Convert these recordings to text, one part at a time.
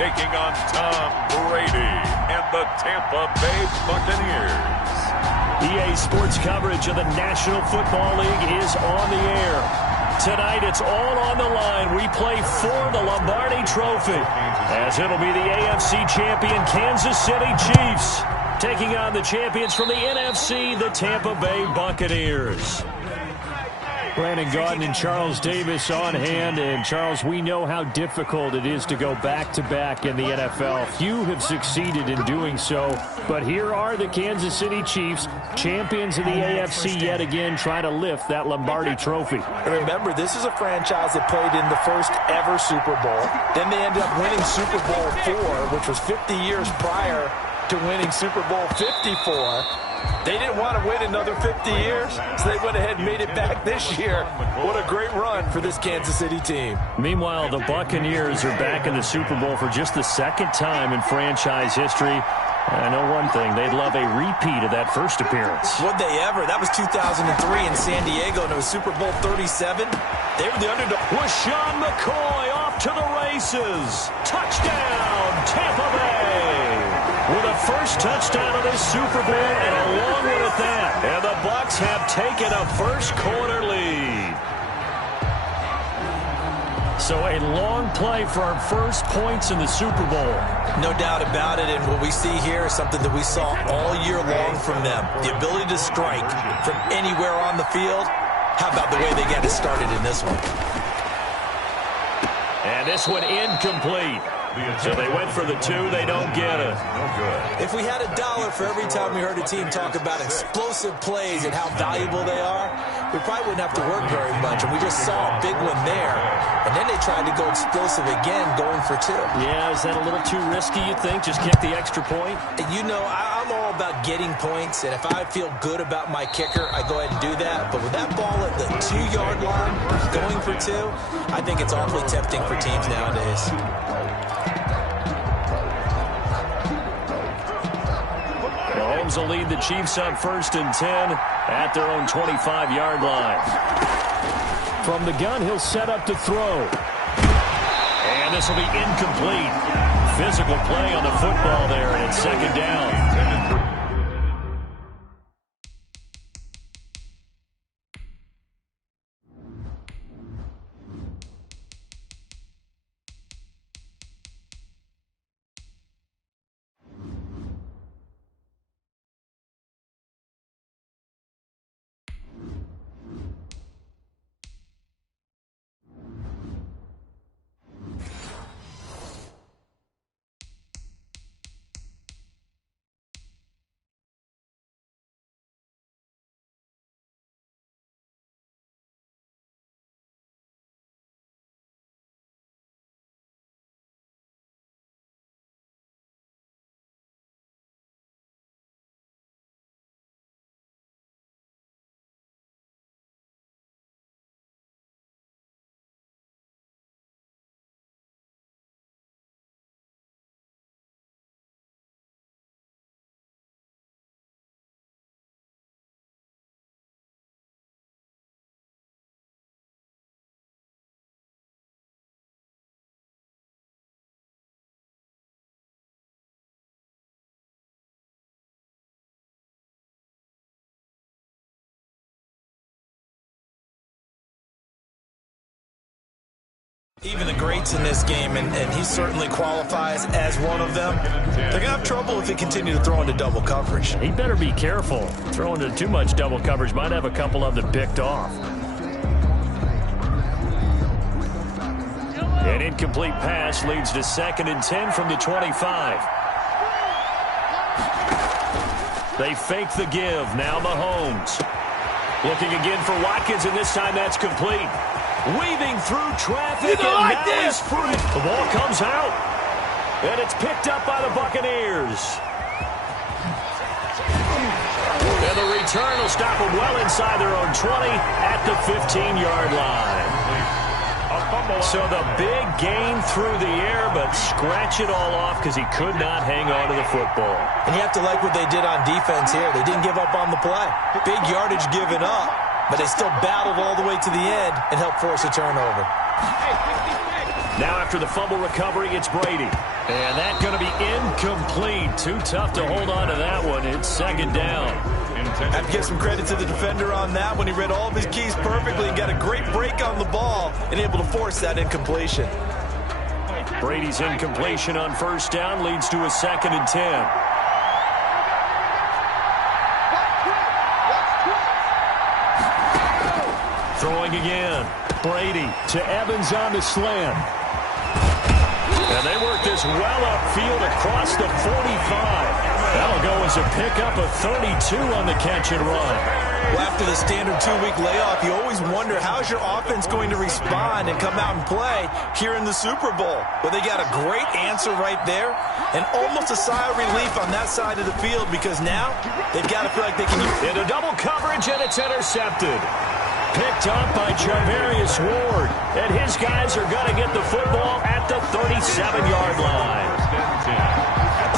taking on Tom Brady and the Tampa Bay Buccaneers. EA Sports coverage of the National Football League is on the air. Tonight, it's all on the line. We play for the Lombardi Trophy, as it'll be the AFC champion Kansas City Chiefs taking on the champions from the NFC, the Tampa Bay Buccaneers. Brandon Gaudin and Charles Davis on hand. And, Charles, we know how difficult it is to go back-to-back in the NFL. Few have succeeded in doing so. But here are the Kansas City Chiefs, champions of the AFC yet again, trying to lift that Lombardi Trophy. And remember, this is a franchise that played in the first ever Super Bowl. Then they ended up winning Super Bowl IV, which was 50 years prior to winning Super Bowl 54. They didn't want to win another 50 years, so they went ahead and made it back this year. What a great run for this Kansas City team. Meanwhile, the Buccaneers are back in the Super Bowl for just the second time in franchise history. I know one thing, they'd love a repeat of that first appearance. Would they ever? That was 2003 in San Diego, and it was Super Bowl 37. They were the underdog. With Sean McCoy off to the races. Touchdown, Tampa Bay. With a first touchdown of this Super Bowl and a long one at that. And the Bucs have taken a first-quarter lead. So a long play for our first points in the Super Bowl. No doubt about it, and what we see here is something that we saw all year long from them. The ability to strike from anywhere on the field. How about the way they got it started in this one? And this one incomplete. So they went for the two. They don't get it. No good. If we had $1 for every time we heard a team talk about explosive plays and how valuable they are, we probably wouldn't have to work very much. And we just saw a big one there. And then they tried to go explosive again, going for two. Yeah, is that a little too risky, you think? Just kick the extra point? You know, I'm all about getting points. And if I feel good about my kicker, I go ahead and do that. But with that ball at the 2-yard line, going for two, I think it's awfully tempting for teams nowadays. Mahomes will lead the Chiefs up 1st and 10 at their own 25-yard line. From the gun, he'll set up to throw. And this will be incomplete. Physical play on the football there, and it's 2nd down. Even the greats in this game, and he certainly qualifies as one of them, they're going to have trouble if they continue to throw into double coverage. He better be careful. Throwing into too much double coverage might have a couple of them picked off. An incomplete pass leads to 2nd and 10 from the 25. They fake the give. Now Mahomes. Looking again for Watkins, and this time that's complete. Weaving through traffic, and now he's free. The ball comes out, and it's picked up by the Buccaneers. And the return will stop them well inside their own 20 at the 15-yard line. So the big gain through the air, but scratch it all off because he could not hang on to the football. And you have to like what they did on defense here. They didn't give up on the play. Big yardage given up, but they still battled all the way to the end and helped force a turnover. Now after the fumble recovery, it's Brady. And that's going to be incomplete. Too tough to hold on to that one. It's second down. I have to give some credit to the defender on that one. He read all of his keys perfectly and got a great break on the ball and able to force that incompletion. Brady's incompletion on first down leads to a 2nd and 10. Throwing again. Brady to Evans on the slant. And they work this well upfield across the 45. That'll go as a pickup of 32 on the catch and run. Well, after the standard 2-week layoff, you always wonder how's your offense going to respond and come out and play here in the Super Bowl. Well, they got a great answer right there and almost a sigh of relief on that side of the field because now they've got to feel like they can use into double coverage, and it's intercepted. Picked up by Charvarius Ward. And his guys are going to get the football at the 37-yard line.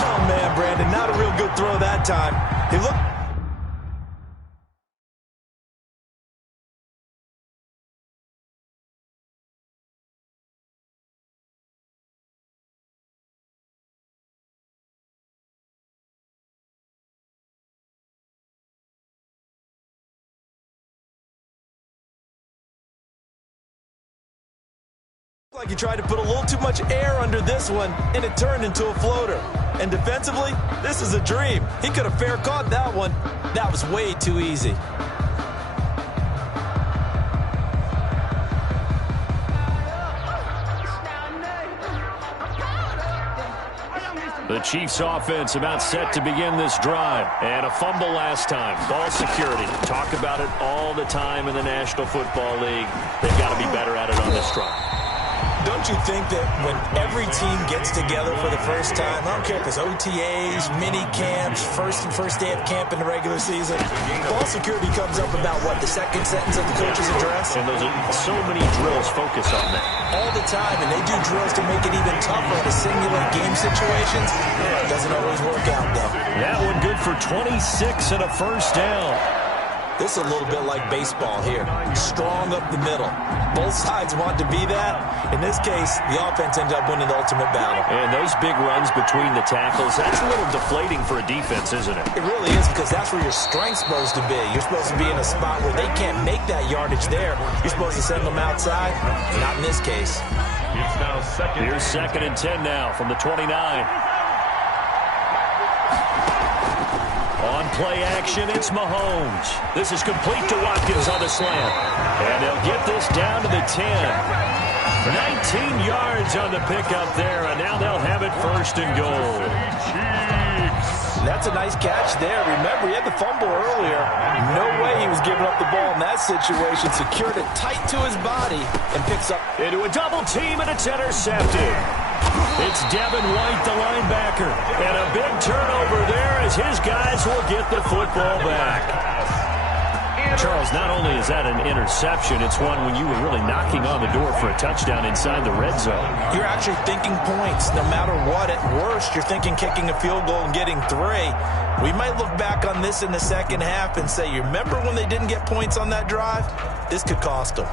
Oh, man, Brandon, not a real good throw that time. He looked... like he tried to put a little too much air under this one, and it turned into a floater. And defensively, this is a dream. He could have fair caught that one. That was way too easy. The Chiefs offense about set to begin this drive. And a fumble last time. Ball security. Talk about it all the time in the National Football League. They've got to be better at it on this drive. Don't you think that when every team gets together for the first time, I don't care if it's OTAs, mini camps, first day of camp in the regular season, ball security comes up about, what, the second sentence of the coach's address? And those are so many drills focus on that. All the time, and they do drills to make it even tougher to simulate game situations. It doesn't always work out, though. That one good for 26 and a first down. This is a little bit like baseball here. Strong up the middle. Both sides want to be that. In this case, the offense ended up winning the ultimate battle. And those big runs between the tackles, that's a little deflating for a defense, isn't it? It really is, because that's where your strength's supposed to be. You're supposed to be in a spot where they can't make that yardage there. You're supposed to send them outside. Not in this case. It's now second. Here's 2nd and 10 now from the 29. On play action, it's Mahomes. This is complete to Watkins on the slant. And they'll get this down to the 10. 19 yards on the pickup there, and now they'll have it 1st and goal. That's a nice catch there. Remember, he had the fumble earlier. No way he was giving up the ball in that situation. Secured it tight to his body and picks up. Into a double team, and it's intercepted. It's Devin White, the linebacker. And a big turnover there as his guys will get the football back. Charles, not only is that an interception, it's one when you were really knocking on the door for a touchdown inside the red zone. You're actually thinking points. No matter what, at worst, you're thinking kicking a field goal and getting 3. We might look back on this in the second half and say, you remember when they didn't get points on that drive? This could cost them.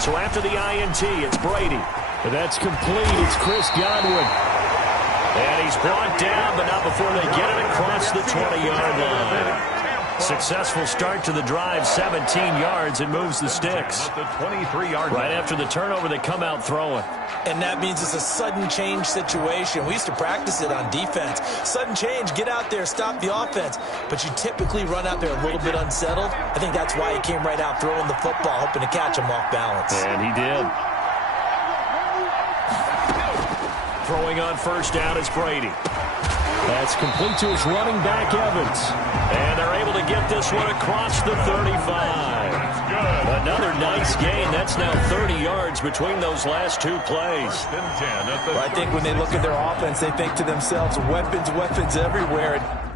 So after the INT, it's Brady. But that's complete. It's Chris Godwin. And he's brought down, but not before they get it across the 20-yard line. Successful start to the drive, 17 yards, and moves the sticks. The 23-yard right after the turnover, they come out throwing. And that means it's a sudden change situation. We used to practice it on defense. Sudden change, get out there, stop the offense. But you typically run out there a little bit unsettled. I think that's why he came right out throwing the football, hoping to catch him off balance. And he did. Throwing on first down is Brady. That's complete to his running back, Evans. And they're able to get this one across the 35. Another nice Nice gain. That's now 30 yards between those last two plays. Well, I think when they look at their offense, they think to themselves, weapons, weapons everywhere.